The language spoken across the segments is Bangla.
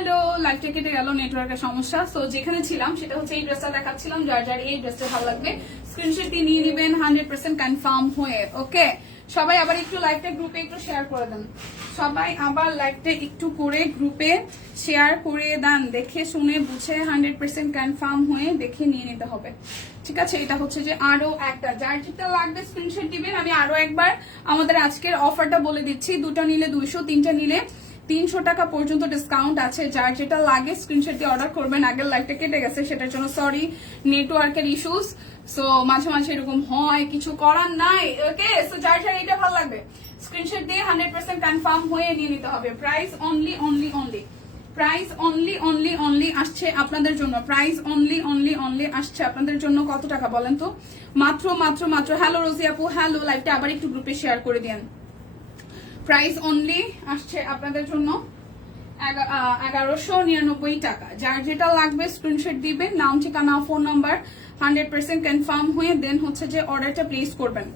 হ্যালো লাইভটা কেটে গেল নেটওয়ার্কের সমস্যা। সো যেখানে ছিলাম, সেটা হচ্ছে এই ড্রেসটা দেখাচ্ছিলাম, যার যার এই ড্রেসটা ভালো লাগবে। স্ক্রিনশট দিয়ে নিয়ে নেবেন হান্ড্রেড পার্সেন্ট কনফার্ম হয়ে ওকে সবাই আবার একটু লাইভটা গ্রুপে একটু শেয়ার করে দেন। সবাই আবার লাইভটা একটু করে গ্রুপে শেয়ার করে দেন। দেখে শুনে বুঝে হান্ড্রেড পার্সেন্ট কনফার্ম হয়ে দেখে নিয়ে নিতে হবে। ঠিক আছে? এটা হচ্ছে যে আরও একটা। যার যেটা লাগবে স্ক্রিনশট দিবেন। আমি আরও একবার আমাদের আজকের অফারটা বলে দিচ্ছি। দুটো নিলে দুইশো, তিনটা নিলে তিনশো টাকা পর্যন্ত ডিসকাউন্ট আছে। যার যেটা লাগে স্ক্রিনশট দিয়ে অর্ডার করবেন। আগের লাইফটা কেটে গেছে, সেটার জন্য সরি নেটওয়ার্কের ইস্যুস সো মাঝে মাঝে এরকম হয়, কিছু করার নাই। ওকে সো যার যার এটা ভালো লাগবে স্ক্রিনশট দিয়ে হান্ড্রেড পার্সেন্ট কনফার্ম হয়ে নিয়ে নিতে হবে। Price only only only price only only only আসছে আপনাদের জন্য। প্রাইস অনলি অনলি অনলি আসছে আপনাদের জন্য। কত টাকা বলেন তো? মাত্র মাত্র মাত্র। হ্যালো রোজি আপু হ্যালো লাইভটা আবার একটু গ্রুপে শেয়ার করে দিন প্রাইস অনলি আসছে আপনাদের জন্য এগারোশো নিরানব্বই টাকা। যার যেটা লাগবে স্ক্রিনশট দিবেন, নাম, ঠিকানা phone number hundred percent confirm হয়ে দেন হচ্ছে যে অর্ডারটা প্লেস করবেন।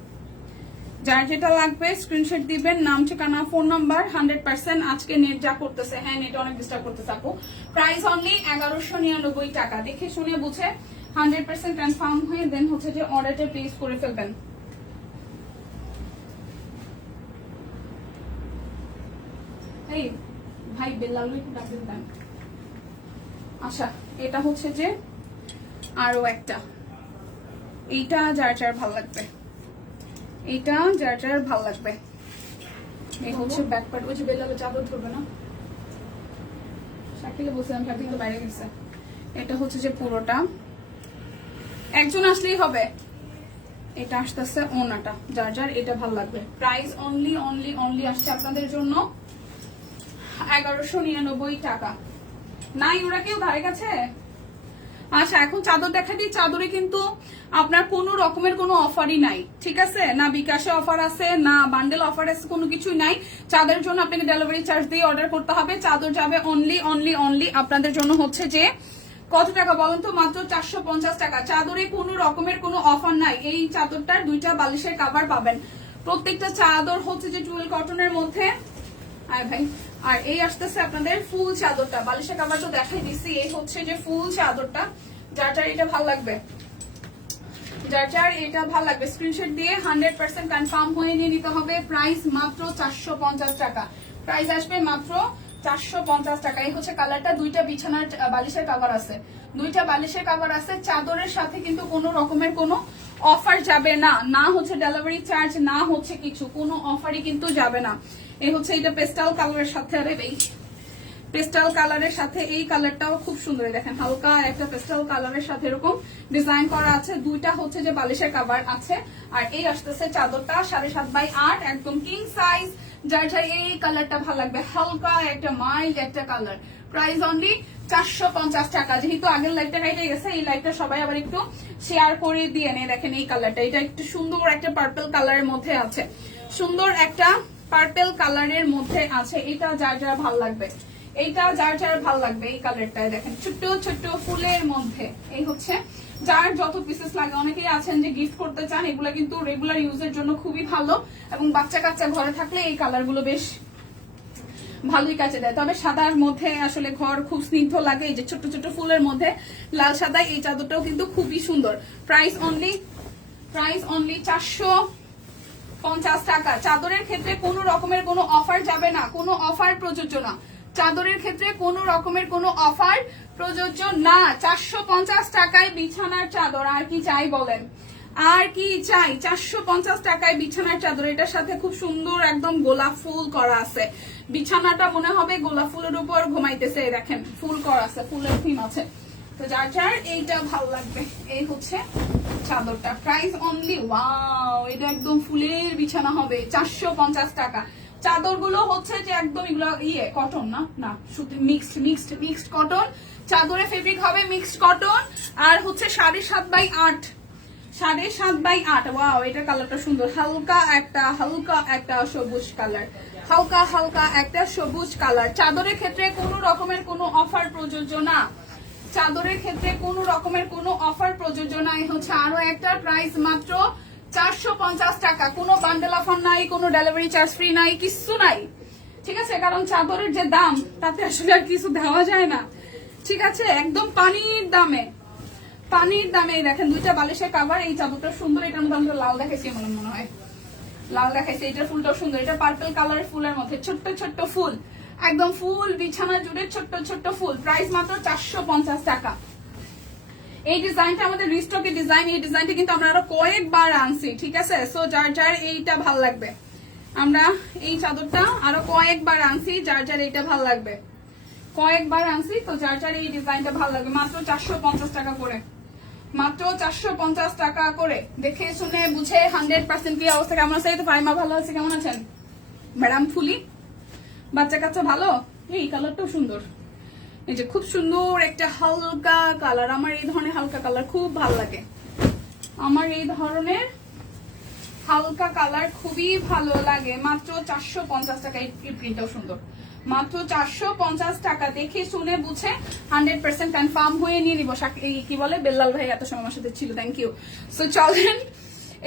যার যেটা লাগবে স্ক্রিনশট দিবেন, নাম, ঠিকানা ফোন নাম্বার হান্ড্রেড পার্সেন্ট আজকে নেট যা করতেছে। হ্যাঁ নেট অনেক ডিস্টার্ব করতেছে আপু। প্রাইস অনলি এগারোশো নিরানব্বই টাকা। দেখে শুনে বুঝে হান্ড্রেড পার্সেন্ট কনফার্ম হয়ে দেন হচ্ছে যে অর্ডারটা প্লেস করে ফেলবেন এই ভাই বেল্লালু একটু ডাকবেন দেন আচ্ছা এটা হচ্ছে যে আরও একটা। এইটা যার যার ভালো লাগবে। এইটা যার যার ভালো লাগবে। এই হচ্ছে ব্যাক পার্ট ওই যে বেল্লালু চাদর ধরবে না? শাকিলে বলছিলাম শাকিল তো বাইরে গেছে। এটা হচ্ছে যে পুরোটা। একজন আসলেই হবে। এটা আসতেছে ওনাটা। যার যার এটা ভালো লাগবে। প্রাইস অনলি অনলি অনলি আসছে আপনাদের জন্য। এগারোশো নিরানব্বই টাকা। নাই, ওরা কেউ ধারে কাছে? আচ্ছা এখন চাদর দেখা দিই চাদরে কিন্তু আপনার কোনো রকমের কোনো অফারই নাই, ঠিক আছে? না বিকাশে অফার আছে, না বান্ডেল অফার আছে, কোনো কিছুই নাই। চাদরের জন্য আপনাকে ডেলিভারি চার্জ দিয়ে অর্ডার করতে হবে। চাদর যাবে অনলি অনলি অনলি আপনাদের জন্য হচ্ছে যে, কত টাকা বলুন তো? মাত্র চারশো পঞ্চাশ টাকা। চাদরে কোনো রকমের কোনো অফার নাই। এই চাদরটার দুইটা বালিশের কাভার পাবেন। প্রত্যেকটা চাদর হচ্ছে যে টুয়েল কটনের মধ্যে। আয় ভাই আর এই আসতেছে আপনাদের ফুল চাদরটা। বালিশের কাভার তো দেখাই দিছি, এই হচ্ছে যে ফুল চাদরটা। যার যার এটা ভালো লাগবে। যার যার এটা ভালো লাগবে স্ক্রিনশট দিয়ে হান্ড্রেড পার্সেন্ট কনফার্ম হয়ে নিয়ে নিতে হবে। প্রাইস মাত্র চারশো পঞ্চাশ টাকা। প্রাইস আসবে মাত্র চারশো পঞ্চাশ টাকা। এই হচ্ছে কালারটা দুইটা বিছানার বালিশের কাভার আছে। দুইটা বালিশের কাভার আছে। চাদরের সাথে কিন্তু কোনো রকমের কোনো অফার যাবে না না হচ্ছে ডেলিভারি চার্জ না হচ্ছে কিছু, কোনো অফারই কিন্তু যাবে না। এই হচ্ছে এটা পেস্টাল কালারের সাথে আরে এই পেস্টাল কালারের সাথে এই কালারটাও খুব সুন্দর। দেখেন, হালকা একটা পেস্টাল কালারের সাথে এরকম ডিজাইন করা আছে। দুইটা হচ্ছে যে বালিশের কাভার আছে। আর এই আসতেছে চাদরটা সাড়ে সাত বাই আট, একদম কিং সাইজ যার যার এই কালারটা ভালো লাগবে। হালকা একটা মাইল্ড একটা কালার। প্রাইস অনলি চারশো পঞ্চাশ টাকা। যেহেতু আগের লাইটটা কেটে গেছে, এই লাইটটা সবাই আবার একটু শেয়ার করে দিয়ে নেই দেখেন এই কালারটা। এটা একটু সুন্দর একটা পার্পল কালারের মধ্যে আছে। সুন্দর একটা পার্পল কালারের মধ্যে আছে। এটা যার যার ভালো লাগবে। এইটা যার যার ভালো লাগবে এই কালারটায় দেখেন। ছোট্ট ছোট্ট ফুলের মধ্যে। এই হচ্ছে। যার যত পিসেস লাগে, অনেকেই আছেন যে গিফট করতে চান, এগুলো কিন্তু রেগুলার ইউজের জন্য খুবই ভালো এবং বাচ্চা কাচ্চা ঘরে থাকলে এই কালারগুলো বেশ ভালোই কাজে দেয়। তবে সাদার মধ্যে আসলে ঘর খুব স্নিগ্ধ লাগে, এই যে ছোট্ট ছোট্ট ফুলের মধ্যে লাল সাদা, এই চাদরটাও কিন্তু খুবই সুন্দর। প্রাইস অনলি প্রাইস অনলি চারশো পঞ্চাশ টাকা। চাদরের ক্ষেত্রে কোনো রকমের কোনো অফার যাবে না, কোনো অফার প্রযোজ্য না। চাদরের ক্ষেত্রে কোনো রকমের কোনো অফার প্রযোজ্য না। চারশো পঞ্চাশ টাকায় বিছানার চাদর, আর কি চাই বলেন? আর কি চাই? চারশো পঞ্চাশ টাকায় বিছানার চাদর, এটার সাথে খুব সুন্দর একদম গোলাপ ফুল করা আছে। বিছানাটা মনে হবে গোলাপ ফুলের উপর ঘুমাইতেছে দেখেন, ফুল করা আছে, ফুলের থিম আছে। তো যার যার, এইটা ভালো লাগবে। এই হচ্ছে চাদরটা। প্রাইস অনলি ওয়াও এটা একদম ফুলের বিছানা হবে, চারশো পঞ্চাশ টাকা। চাদরগুলো হচ্ছে যে একদম এগুলো ইয়ে কটন না? না মিক্সড মিক্সড মিক্সড কটন চাদরে ফেব্রিক হবে মিক্সড কটন আর হচ্ছে সাড়ে সাত বাই আট। সাড়ে সাত বাই আট ওয়াও এটা কালারটা সুন্দর। হালকা একটা হালকা একটা সবুজ কালার হালকা হালকা একটা সবুজ কালার চাদরের ক্ষেত্রে কোনো রকমের কোনো অফার প্রযোজ্য না। চাদরের ক্ষেত্রে কোনো রকমের কোনো অফার প্রযোজ্য নাই হচ্ছে আরও একটা প্রাইস মাত্র। চারশো পঞ্চাশ টাকা। কোনো বান্ডেল অফার নাই, কোনো ডেলিভারি চার্জ ফ্রি নাই, কিচ্ছু নাই। ঠিক আছে? কারণ চাদরের যে দাম, তাতে আসলে আর কিছু দেওয়া যায় না। ঠিক আছে? একদম পানির দামে। পানির দামে। দেখেন, দুইটা বালিশের কাভার এই চাদরটা সুন্দর, এটার মধ্যে আমরা লাল দেখাইছি মনে মনে হয়। লাল দেখাইছি, এটার ফুলটাও সুন্দর, এটা পার্পল কালারের ফুলের মধ্যে, ছোট্ট ছোট্ট ফুল। একদম ফুল, বিছানা জুড়ে ছোট্ট ছোট্ট ফুল। প্রাইস মাত্র চারশো পঞ্চাশ টাকা। এই ডিজাইনটা আমাদের রিস্টকের ডিজাইন এই ডিজাইনটা কিন্তু আমরা আরও কয়েকবার আনছি, ঠিক আছে? সো যার যার এইটা ভালো লাগবে। আমরা এই চাদরটা আরও কয়েকবার আনছি, যার যার এইটা ভালো লাগবে। কয়েকবার আনছি, তো যার যার এই ডিজাইনটা ভালো লাগবে। মাত্র চারশো পঞ্চাশ টাকা করে। মাত্র চারশো পঞ্চাশ টাকা করে। দেখে শুনে বুঝে হান্ড্রেড পার্সেন্ট কি অবস্থা। কেমন আছে? তো ফাইমা ভালো আছে? কেমন আছেন? ম্যাডাম ফুলি? বাচ্চা কাচ্চা ভালো? এই কালারটাও সুন্দর। এই যে খুব সুন্দর একটা হালকা কালার। আমার এই ধরনের হালকা কালার খুব ভালো লাগে। আমার এই ধরনের হালকা কালার খুবই ভালো লাগে। মাত্র চারশো পঞ্চাশ টাকা এই প্রিন্টটাও সুন্দর। মাত্র চারশো পঞ্চাশ টাকা দেখে শুনে বুঝে হান্ড্রেড পার্সেন্ট কনফার্ম হয়ে নিয়ে নিবো। কি বলে? বেল্লাল ভাই এত সময় আমার সাথে ছিল। থ্যাংক ইউ সো চলেন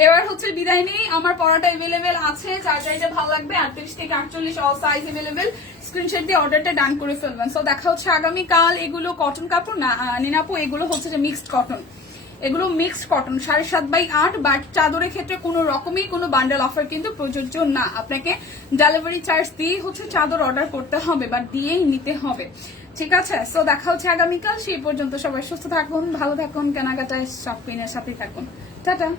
এবার হচ্ছে বিদায় নেই। আমার পড়াটা এভেলেবেল আছে, যার যাইটা ভালো লাগবে, আটত্রিশ থেকে আটচল্লিশ অল সাইজ এভেলেবেল স্ক্রিনশট দিয়ে অর্ডারটা ডান করে ফেলবেন। সো দেখা হচ্ছে আগামীকাল। এগুলো কটন কাপড় না নিনাপু, এগুলো হচ্ছে যে মিক্সড কটন এগুলো মিক্সড কটন সাড়ে সাত বাই আট বাট চাদরের ক্ষেত্রে কোনো রকমই কোনো বান্ডেল অফার কিন্তু প্রযোজ্য না। আপনাকে ডেলিভারি চার্জ দিয়েই হচ্ছে চাদর অর্ডার করতে হবে বা দিয়েই নিতে হবে। ঠিক আছে? সো দেখা হচ্ছে আগামীকাল। সেই পর্যন্ত সবাই সুস্থ থাকুন, ভালো থাকুন, কেনাকাটায় শপিং এর সাথে থাকুন। টাটা!